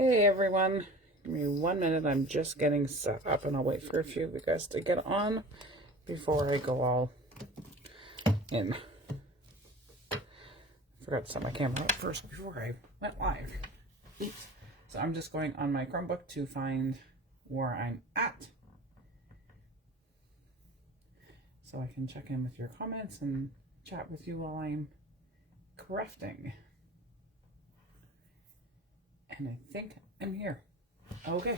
Okay, everyone, give me 1 minute. I'm just getting set up, and I'll wait for a few of you guys to get on before I go all in. Forgot to set my camera up first before I went live. Oops. So I'm just going on my Chromebook to find where I'm at, so I can check in with your comments and chat with you while I'm crafting. And I think I'm here. Okay.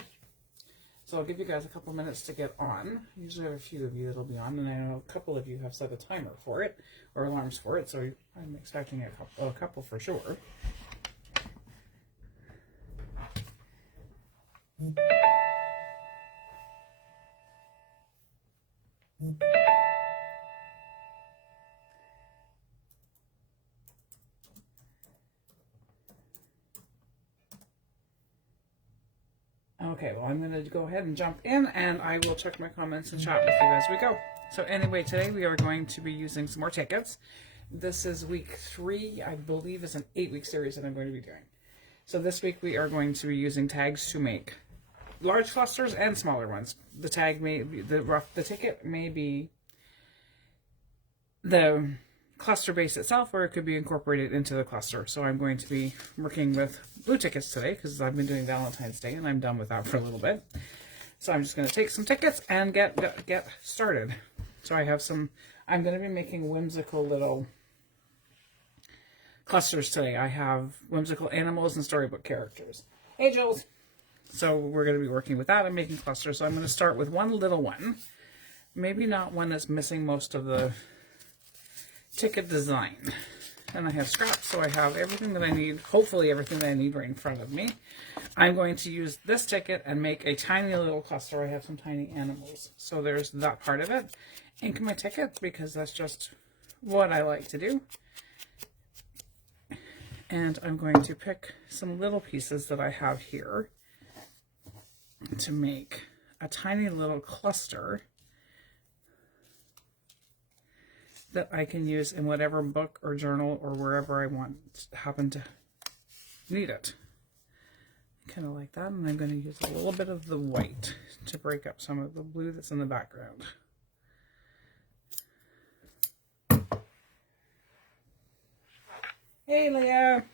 So I'll give you guys a couple minutes to get on. Usually I have a few of you that'll be on, and I know a couple of you have set a timer for it, or alarms for it, so I'm expecting a couple for sure. Okay, well, I'm going to go ahead and jump in, and I will check my comments and chat with you as we go. So anyway, today we are going to be using some more tickets. This is week 3, I believe it's an 8-week series that I'm going to be doing. So this week we are going to be using tags to make large clusters and smaller ones. The tag may be, the ticket may be the cluster base itself, or it could be incorporated into the cluster. So I'm going to be working with blue tickets today because I've been doing Valentine's Day and I'm done with that for a little bit. So I'm just going to take some tickets and get started. So I have some, I'm going to be making whimsical little clusters today. I have whimsical animals and storybook characters. Hey, Jules. So we're going to be working with that and making clusters. So I'm going to start with one little one. Maybe not one that's missing most of the ticket design. And I have scraps, so I have everything that I need, hopefully everything that I need right in front of me. I'm going to use this ticket and make a tiny little cluster. I have some tiny animals. So there's that part of it. Ink my ticket because that's just what I like to do. And I'm going to pick some little pieces that I have here to make a tiny little cluster that I can use in whatever book or journal or wherever I want to happen to need it. Kind of like that, and I'm going to use a little bit of the white to break up some of the blue that's in the background. Hey, Leah!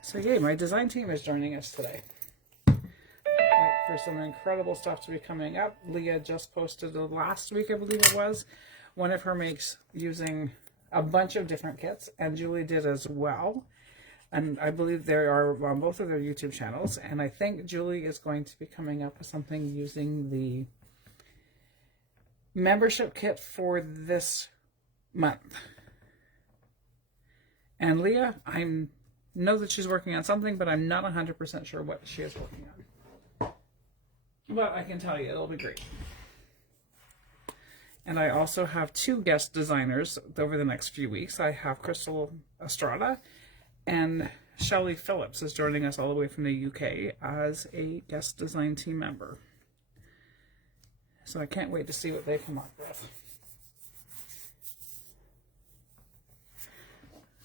So yay, my design team is joining us today. For some incredible stuff to be coming up. Leah just posted last week, I believe it was, one of her makes using a bunch of different kits, and Julie did as well. And I believe they are on both of their YouTube channels, and I think Julie is going to be coming up with something using the membership kit for this month. And Leah, I know that she's working on something, but I'm not 100% sure what she is working on. But I can tell you, it'll be great. And I also have 2 guest designers over the next few weeks. I have Crystal Estrada, and Shelley Phillips is joining us all the way from the UK as a guest design team member. So I can't wait to see what they come up with.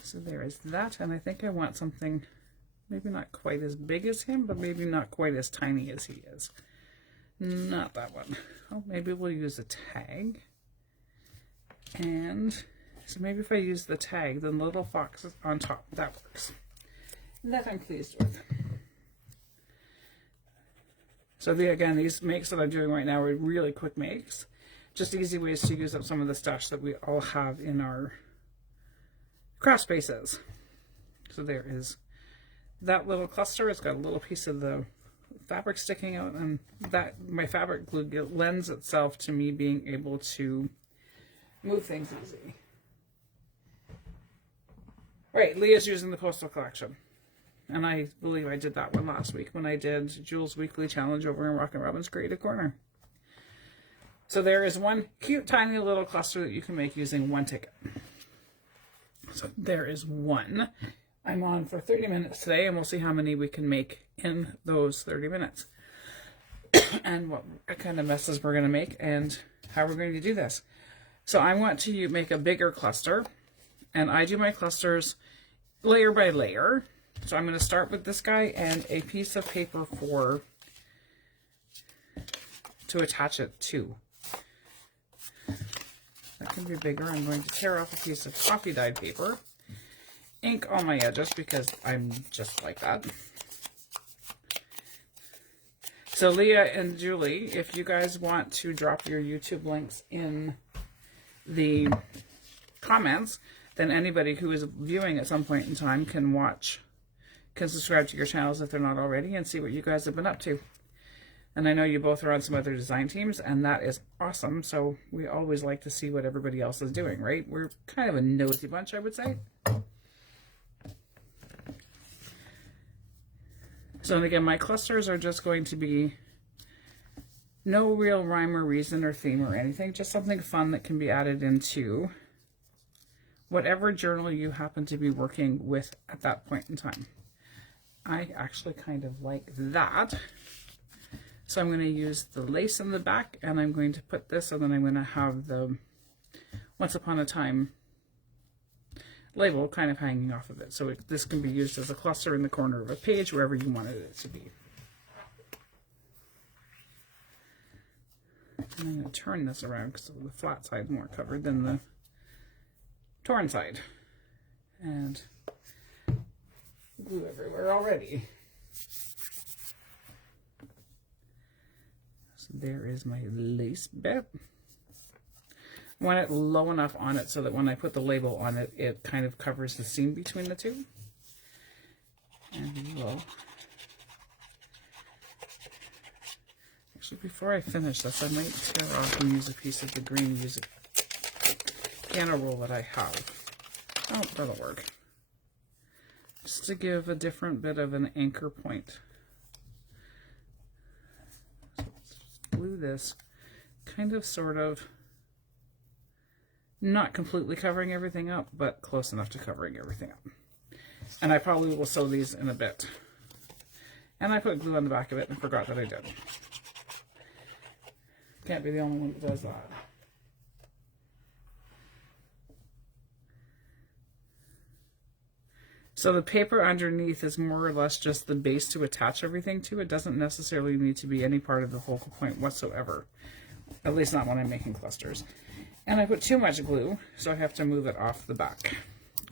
So there is that, and I think I want something maybe not quite as big as him, but maybe not quite as tiny as he is. Not that one. Oh, maybe we'll use a tag. And so maybe if I use the tag, then the little fox is on top. That works. That I'm pleased with. So again, these makes that I'm doing right now are really quick makes. Just easy ways to use up some of the stuff that we all have in our craft spaces. So there is that little cluster. It's got a little piece of the fabric sticking out, and that my fabric glue lends itself to me being able to move things easy. Right, Leah's using the postal collection, and I believe I did that one last week when I did Jules' weekly challenge over in Rock and Robin's Creative Corner. So there is one cute tiny little cluster that you can make using one ticket. So there is one. I'm on for 30 minutes today, and we'll see how many we can make in those 30 minutes. And what kind of messes we're going to make and how we're going to do this. So I want to make a bigger cluster, and I do my clusters layer by layer. So I'm going to start with this guy and a piece of paper to attach it to. That can be bigger. I'm going to tear off a piece of coffee dyed paper, ink on my edges because I'm just like that. So Leah and Julie, if you guys want to drop your YouTube links in the comments, then anybody who is viewing at some point in time can subscribe to your channels if they're not already and see what you guys have been up to. And I know you both are on some other design teams, and that is awesome. So we always like to see what everybody else is doing, right? We're kind of a nosy bunch, I would say. So, and again, my clusters are just going to be no real rhyme or reason or theme or anything, just something fun that can be added into whatever journal you happen to be working with at that point in time. I actually kind of like that. So I'm going to use the lace in the back, and I'm going to put this, and then I'm going to have the Once Upon a Time label kind of hanging off of it. So this can be used as a cluster in the corner of a page, wherever you wanted it to be. And I'm going to turn this around because the flat side is more covered than the torn side. And glue everywhere already. So there is my lace bit. I want it low enough on it so that when I put the label on it, it kind of covers the seam between the two. And we will. Actually, before I finish this, I might tear off and use a piece of the green music piano roll that I have. Oh, that'll work. Just to give a different bit of an anchor point. So let's glue this kind of, sort of, not completely covering everything up, but close enough to covering everything up. And I probably will sew these in a bit. And I put glue on the back of it and forgot that I did. Can't be the only one that does that. So the paper underneath is more or less just the base to attach everything to. It doesn't necessarily need to be any part of the focal point whatsoever. At least not when I'm making clusters. And I put too much glue, so I have to move it off the back.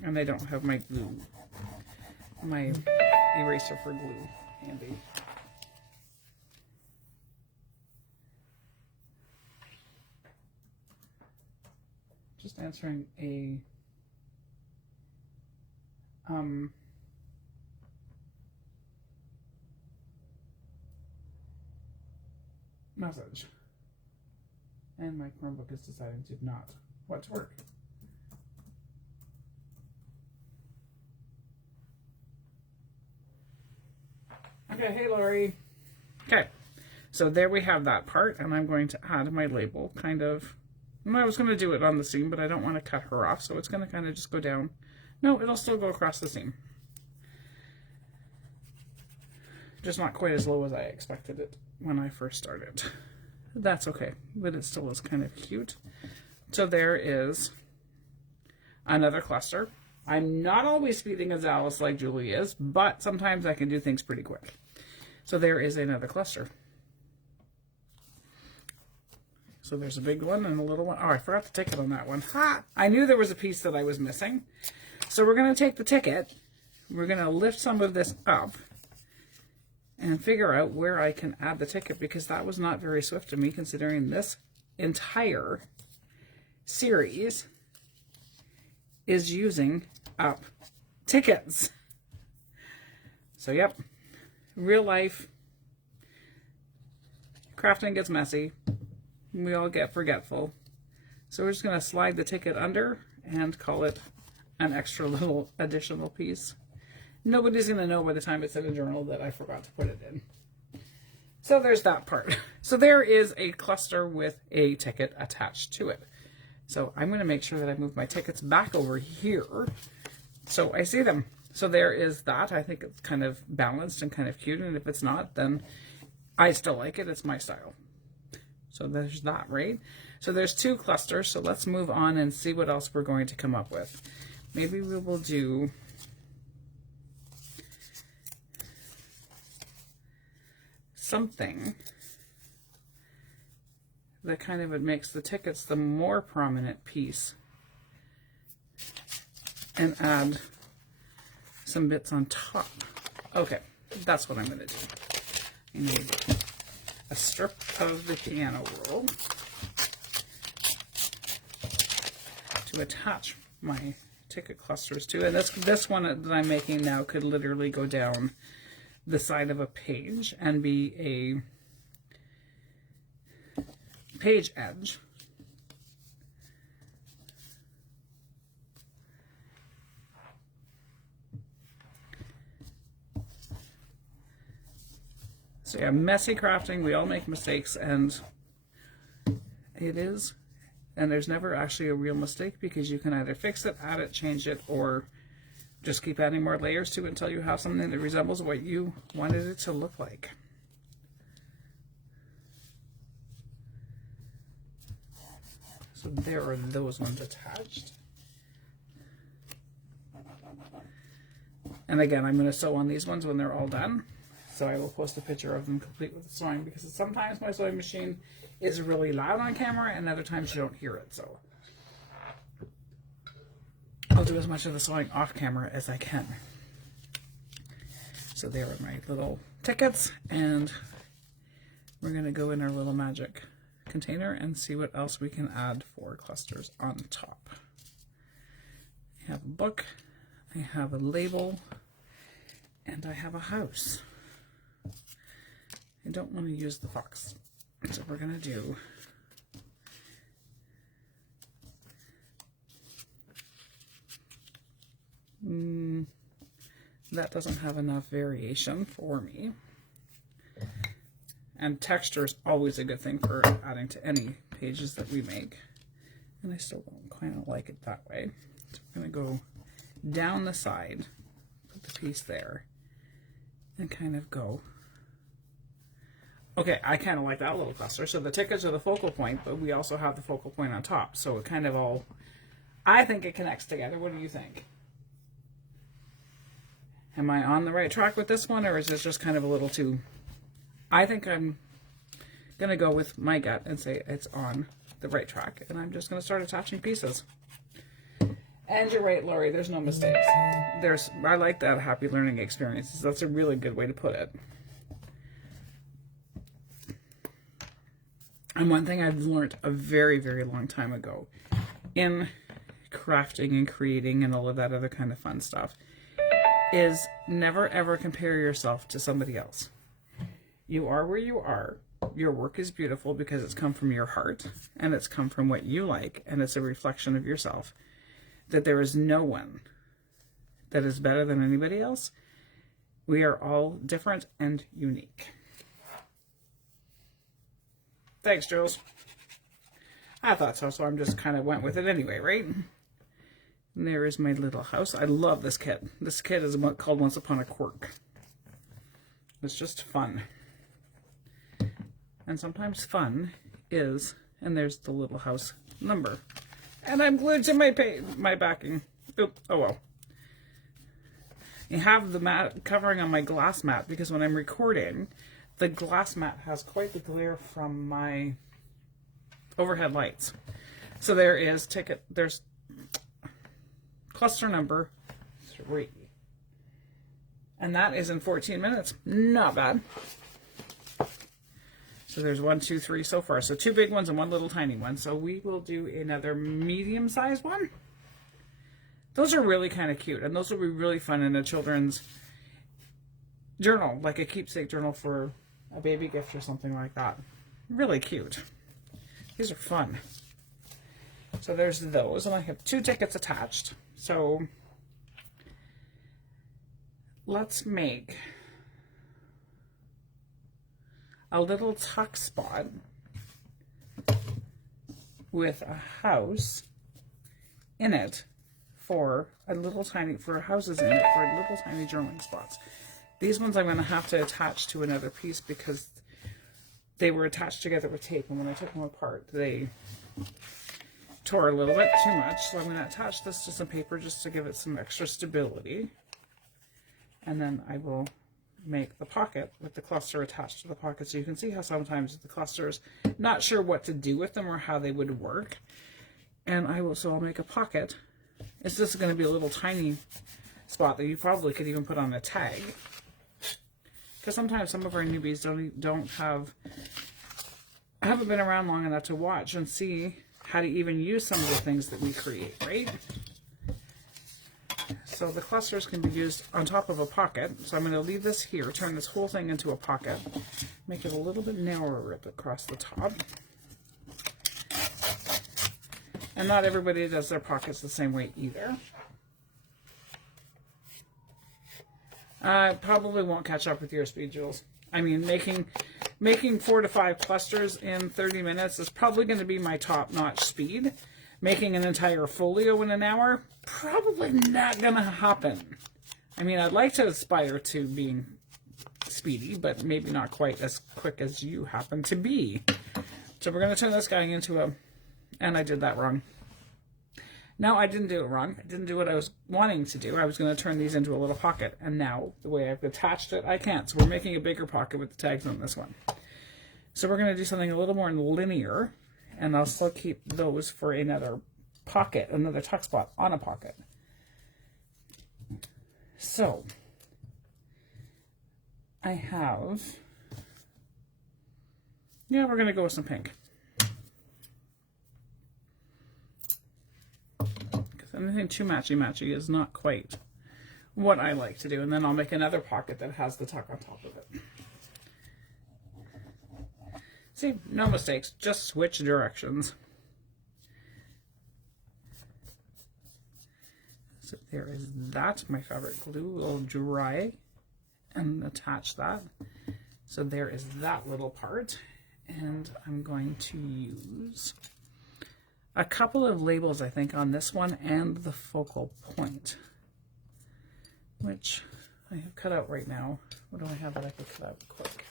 And I don't have my glue, my eraser for glue handy. Just answering a message. And my Chromebook is deciding to not want to work. Okay, hey Lori. Okay, so there we have that part, and I'm going to add my label kind of. I was going to do it on the seam, but I don't want to cut her off, so it's going to kind of just go down. No, it'll still go across the seam. Just not quite as low as I expected it when I first started. That's okay, but it still is kind of cute. So there is another cluster. I'm not always speeding as Alice like Julie is, but sometimes I can do things pretty quick. So there is another cluster. So there's a big one and a little one. Oh, I forgot the ticket on that one. Ha! I knew there was a piece that I was missing. So we're going to take the ticket. We're going to lift some of this up and figure out where I can add the ticket, because that was not very swift of me, considering this entire series is using up tickets. So yep, real life, crafting gets messy. We all get forgetful. So we're just going to slide the ticket under and call it an extra little additional piece. Nobody's going to know by the time it's in a journal that I forgot to put it in. So there's that part. So there is a cluster with a ticket attached to it. So I'm going to make sure that I move my tickets back over here so I see them. So there is that. I think it's kind of balanced and kind of cute. And if it's not, then I still like it. It's my style. So there's that, right? So there's two clusters. So let's move on and see what else we're going to come up with. Maybe we will do something that kind of makes the tickets the more prominent piece, and add some bits on top. Okay, that's what I'm going to do. I need a strip of the piano roll to attach my ticket clusters to, and this one that I'm making now could literally go down the side of a page and be a page edge. So yeah, messy crafting, we all make mistakes, and there's never actually a real mistake, because you can either fix it, add it, change it, or just keep adding more layers to it until you have something that resembles what you wanted it to look like. So there are those ones attached. And again, I'm going to sew on these ones when they're all done. So I will post a picture of them complete with the sewing, because sometimes my sewing machine is really loud on camera and other times you don't hear it. So I'll do as much of the sewing off camera as I can. So there are my little tickets, and we're going to go in our little magic container and see what else we can add for clusters on top. I have a book, I have a label, and I have a house. I don't want to use the fox, so we're going to do that doesn't have enough variation for me. And texture is always a good thing for adding to any pages that we make. And I still don't kind of like it that way. So we're going to go down the side, put the piece there, and kind of go. Okay, I kind of like that little cluster. So the tickets are the focal point, but we also have the focal point on top. So it kind of all, I think it connects together. What do you think? Am I on the right track with this one, or is this just kind of a little too... I think I'm going to go with my gut and say it's on the right track, and I'm just going to start attaching pieces. And you're right, Lori, there's no mistakes. I like that happy learning experiences. That's a really good way to put it. And one thing I've learned a very, very long time ago in crafting and creating and all of that other kind of fun stuff is never ever compare yourself to somebody else. You are where you are. Your work is beautiful because it's come from your heart and it's come from what you like, and it's a reflection of yourself. That there is no one that is better than anybody else. We are all different and unique. Thanks, Jules. I thought so, so I'm just kind of went with it anyway, right? And there is my little house. I love this kit. This kit is called Once Upon a Quirk. It's just fun. And sometimes fun is, and there's the little house number. And I'm glued to my backing. Oop, oh well. I have the mat covering on my glass mat because when I'm recording, the glass mat has quite the glare from my overhead lights. So there is there's cluster number 3. And that is in 14 minutes. Not bad. So there's 1, 2, 3 so far. So 2 big ones and 1 little tiny one. So we will do another medium-sized one. Those are really kind of cute. And those will be really fun in a children's journal, like a keepsake journal for a baby gift or something like that. Really cute. These are fun. So there's those. And I have 2 tickets attached. So let's make a little tuck spot with a house in it for houses in it for little tiny journaling spots. These ones I'm going to have to attach to another piece because they were attached together with tape, and when I took them apart they tore a little bit too much. So I'm going to attach this to some paper just to give it some extra stability. And then I will make the pocket with the cluster attached to the pocket. So you can see how sometimes the clusters, not sure what to do with them or how they would work. And so I'll make a pocket. It's just going to be a little tiny spot that you probably could even put on a tag. Because sometimes some of our newbies haven't been around long enough to watch and see how to even use some of the things that we create, right? So the clusters can be used on top of a pocket. So I'm going to leave this here, turn this whole thing into a pocket, make it a little bit narrower across the top. And not everybody does their pockets the same way either. I probably won't catch up with your speed, Jules. I mean, making 4 to 5 clusters in 30 minutes is probably going to be my top-notch speed. Making an entire folio in an hour, probably not going to happen. I mean, I'd like to aspire to being speedy, but maybe not quite as quick as you happen to be. So we're going to turn this guy into a... And I did that wrong. No, I didn't do it wrong. I didn't do what I was wanting to do. I was going to turn these into a little pocket. And now, the way I've attached it, I can't. So we're making a bigger pocket with the tags on this one. So we're going to do something a little more linear. And I'll still keep those for another pocket, another tuck spot on a pocket. So, I have... Yeah, we're going to go with some pink. Anything too matchy-matchy is not quite what I like to do. And then I'll make another pocket that has the tuck on top of it. See, no mistakes, just switch directions. So there is that. My fabric glue will dry and attach that. So there is that little part. And I'm going to use a couple of labels, I think, on this one and the focal point, which I have cut out right now. What do I have that I could cut out quick?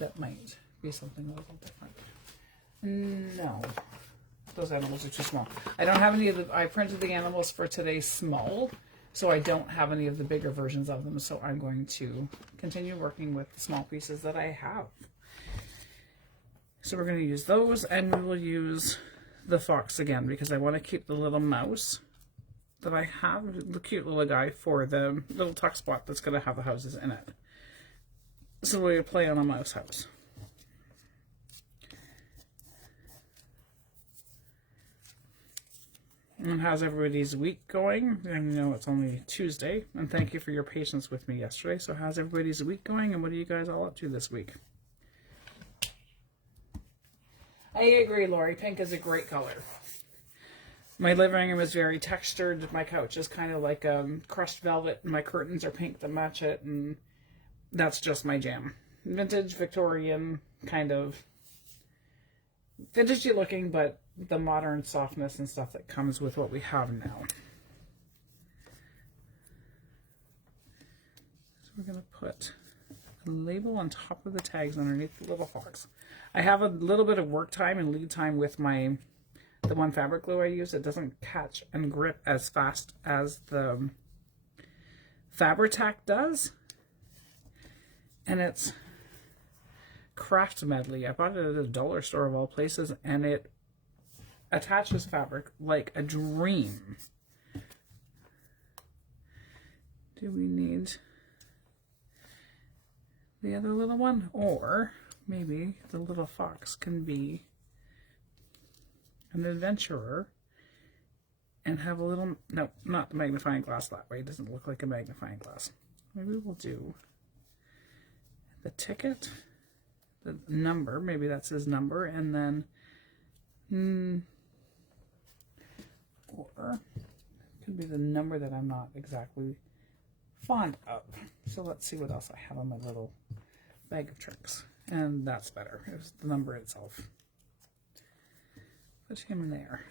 That might be something a little different. No, those animals are too small. I don't have any of the, I printed the animals for today small, so I don't have any of the bigger versions of them, so I'm going to continue working with the small pieces that I have. So we're going to use those, and we will use the fox again, because I want to keep the little mouse that I have, the cute little guy, for the little tuck spot that's going to have the houses in it. So we're going to play on a mouse house. And how's everybody's week going? I know it's only Tuesday, and thank you for your patience with me yesterday. So how's everybody's week going, and what are you guys all up to this week? I agree, Lori. Pink is a great color. My living room is very textured. My couch is kind of like crushed velvet, and my curtains are pink to match it, and that's just my jam. Vintage, Victorian, kind of vintagey looking, but the modern softness and stuff that comes with what we have now. So we're going to put a label on top of the tags underneath the little fox. I have a little bit of work time and lead time with the one fabric glue I use. It doesn't catch and grip as fast as the Fabri-Tac does. And it's Craft Medley. I bought it at a dollar store of all places, and it attaches fabric like a dream. Do we need the other little one? Or maybe the little fox can be an adventurer and have a little, no, not the magnifying glass that way. It doesn't look like a magnifying glass. Maybe we'll do the ticket, the number, maybe that's his number, and then, or it could be the number that I'm not exactly fond of. So let's see what else I have on my little bag of tricks. And that's better. It was the number itself. Put him there.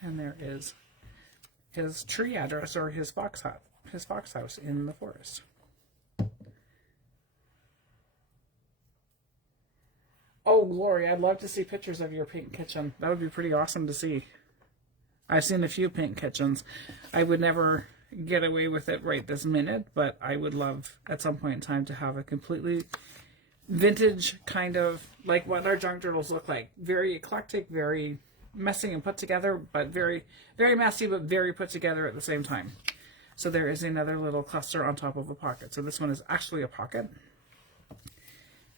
And there is his tree address, or his fox house in the forest. Oh, Glory, I'd love to see pictures of your pink kitchen. That would be pretty awesome to see. I've seen a few pink kitchens. I would never get away with it right this minute, but I would love at some point in time to have a completely vintage kind of like what our junk journals look like. Very eclectic, very messy and put together, but very, very messy, but very put together at the same time. So there is another little cluster on top of a pocket. So this one is actually a pocket.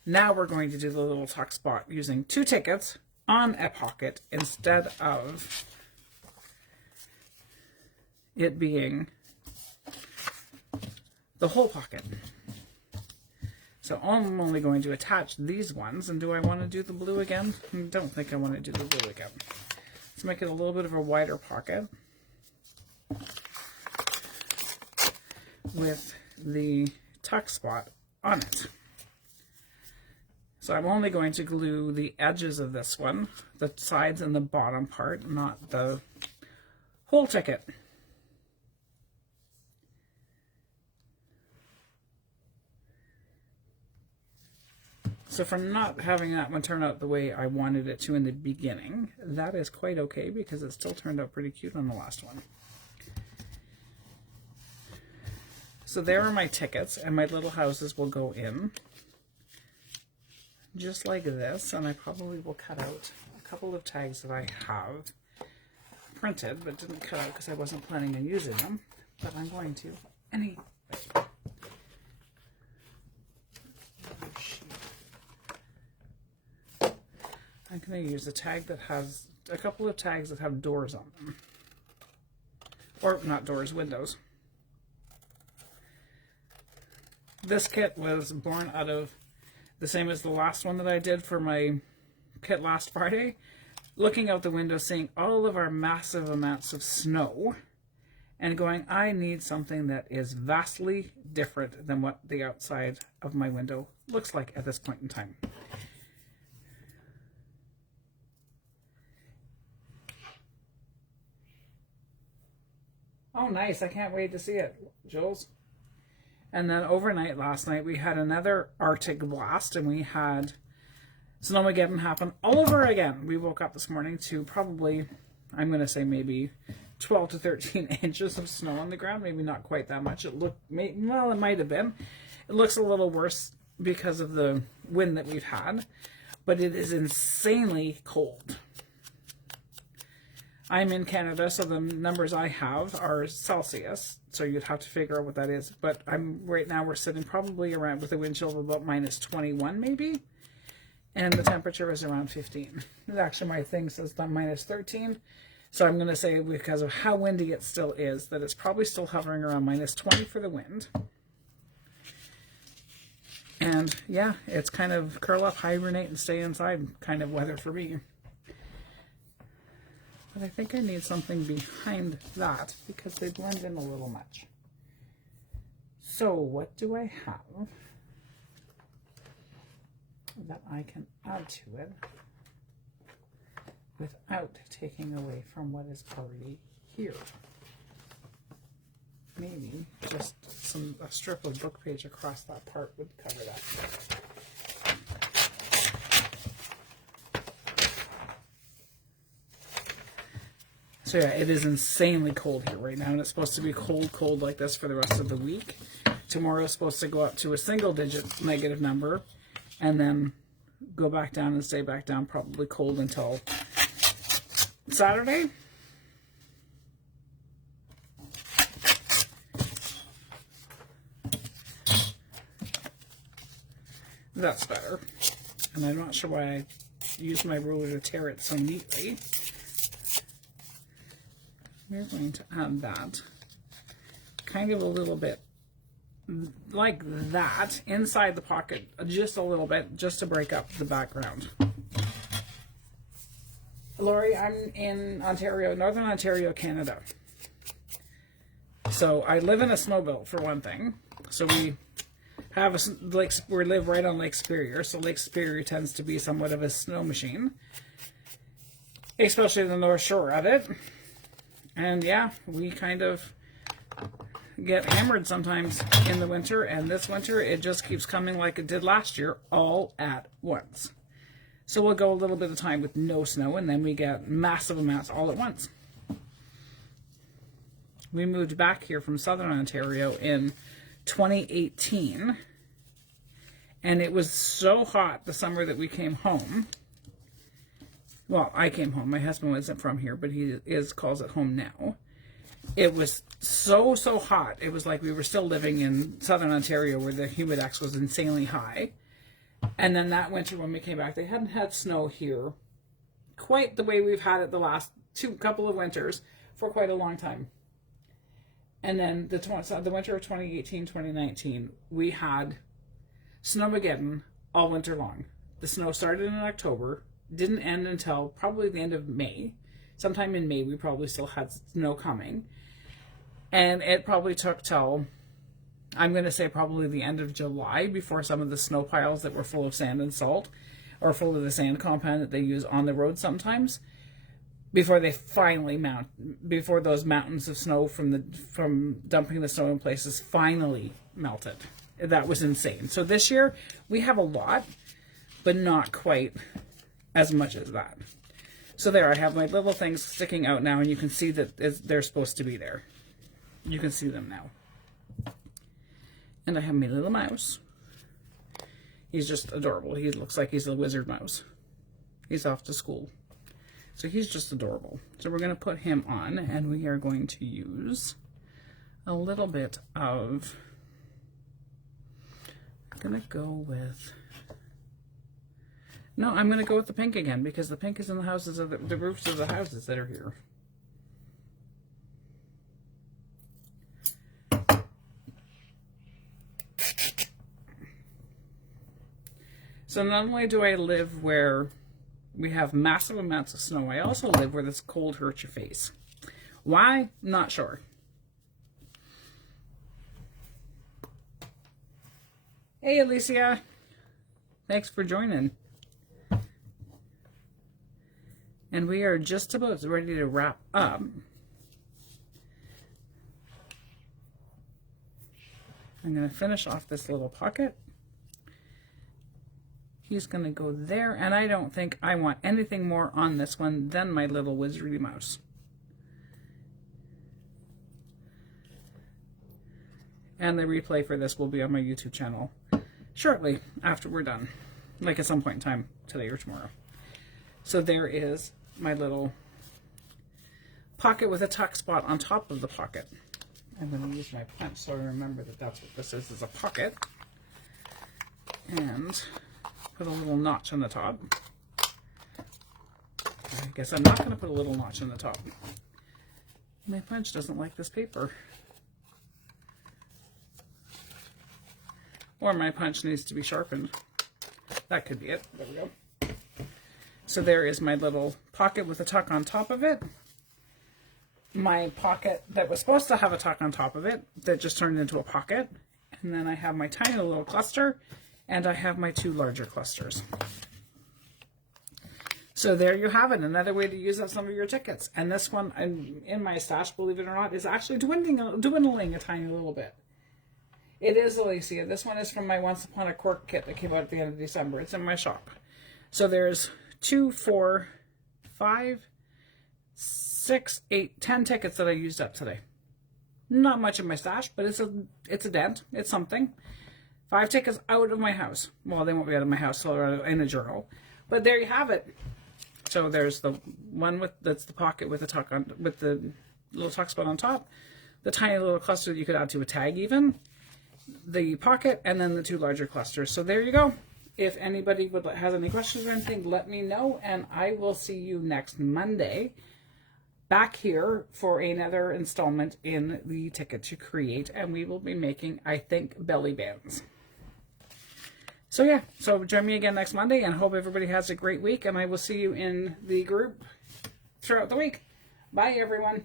Now we're going to do the little tuck spot using 2 tickets on a pocket instead of it being the whole pocket. So I'm only going to attach these ones. And do I want to do the blue again? I don't think I want to do the blue again. Let's make it a little bit of a wider pocket with the tuck spot on it. So I'm only going to glue the edges of this one, the sides and the bottom part, not the whole ticket. So from not having that one turn out the way I wanted it to in the beginning, that is quite okay because it still turned out pretty cute on the last one. So there are my tickets, and my little houses will go in just like this, and I probably will cut out a couple of tags that I have printed but didn't cut out because I wasn't planning on using them, but I'm going to anyway. I'm going to use a tag that has a couple of tags that have doors on them, or not doors, windows. This kit was born out of the same as the last one that I did for my kit last Friday. Looking out the window, seeing all of our massive amounts of snow, and going, I need something that is vastly different than what the outside of my window looks like at this point in time. Oh, nice. I can't wait to see it, Jules. And then overnight last night, we had another Arctic blast, and we had Snowmageddon happen all over again. We woke up this morning to probably, I'm going to say maybe 12 to 13 inches of snow on the ground. Maybe not quite that much. It looked, well, it might have been. It looks a little worse because of the wind that we've had, but it is insanely cold. I'm in Canada, so the numbers I have are Celsius, so you'd have to figure out what that is. But right now we're sitting probably around with a wind chill of about minus 21 maybe, and the temperature is around 15. Actually, my thing says minus 13, so I'm going to say because of how windy it still is, that it's probably still hovering around minus 20 for the wind. And yeah, it's kind of curl up, hibernate, and stay inside kind of weather for me. But I think I need something behind that because they blend in a little much. So what do I have that I can add to it without taking away from what is already here? Maybe just a strip of book page across that part would cover that. So yeah, it is insanely cold here right now, and it's supposed to be cold like this for the rest of the week. Tomorrow is supposed to go up to a single-digit negative number, and then go back down and stay back down, probably cold until Saturday. That's better. And I'm not sure why I used my ruler to tear it so neatly. We're going to add that kind of a little bit like that inside the pocket, just a little bit, just to break up the background. Lori, I'm in Ontario, Northern Ontario, Canada. So I live in a snowbelt for one thing. So we have we live right on Lake Superior. So Lake Superior tends to be somewhat of a snow machine, especially the north shore of it. And yeah, we kind of get hammered sometimes in the winter, and this winter it just keeps coming like it did last year, all at once. So we'll go a little bit of time with no snow, and then we get massive amounts all at once. We moved back here from Southern Ontario in 2018. And it was so hot the summer that we came home. Well, I came home. My husband wasn't from here, but he calls it home now. It was so hot. It was like we were still living in Southern Ontario where the humidex was insanely high. And then that winter when we came back, they hadn't had snow here quite the way we've had it the last couple of winters for quite a long time. And then the winter of 2018, 2019, we had snowmageddon all winter long. The snow started in October, didn't end until probably the end of May. Sometime in May, we probably still had snow coming. And it probably took till, I'm going to say probably the end of July before some of the snow piles that were full of sand and salt, or full of the sand compound that they use on the road sometimes, before they finally before those mountains of snow from dumping the snow in places finally melted. That was insane. So this year, we have a lot, but not quite as much as that. So there, I have my little things sticking out now, and you can see that they're supposed to be there. You can see them now. And I have my little mouse. He's just adorable. He looks like he's a wizard mouse. He's off to school. So he's just adorable. So we're going to put him on, and we are going to use a little bit of... I'm going to go with... No, I'm going to go with the pink again, because the pink is in the houses of the roofs of the houses that are here. So not only do I live where we have massive amounts of snow, I also live where this cold hurts your face. Why? Not sure. Hey, Alicia. Thanks for joining. And we are just about ready to wrap up. I'm going to finish off this little pocket. He's going to go there, and I don't think I want anything more on this one than my little wizardy mouse. And the replay for this will be on my YouTube channel shortly after we're done, like at some point in time, today or tomorrow. So there is my little pocket with a tuck spot on top of the pocket. I'm going to use my punch so I remember that that's what this is a pocket. And put a little notch on the top. I guess I'm not going to put a little notch on the top. My punch doesn't like this paper. Or my punch needs to be sharpened. That could be it. There we go. So there is my little pocket with a tuck on top of it. My pocket that was supposed to have a tuck on top of it that just turned into a pocket. And then I have my tiny little cluster, and I have my two larger clusters. So there you have it, another way to use up some of your tickets. And this one in my stash, believe it or not, is actually dwindling a tiny little bit. It is, Alicia. This one is from my Once Upon a Quirk kit that came out at the end of December. It's in my shop. So there's 2, 4, 5, 6, 8, 10 tickets that I used up today. Not much in my stash, but it's a dent. It's something. 5 tickets out of my house. Well, they won't be out of my house, so they're in a journal. But there you have it. So there's the one that's the pocket with the tuck on, with the little tuck spot on top, the tiny little cluster that you could add to a tag even, the pocket, and then the two larger clusters. So there you go. If anybody has any questions or anything, let me know, and I will see you next Monday back here for another installment in the Ticket to Create, and we will be making, I think, belly bands. So yeah, so join me again next Monday, and hope everybody has a great week, and I will see you in the group throughout the week. Bye, everyone.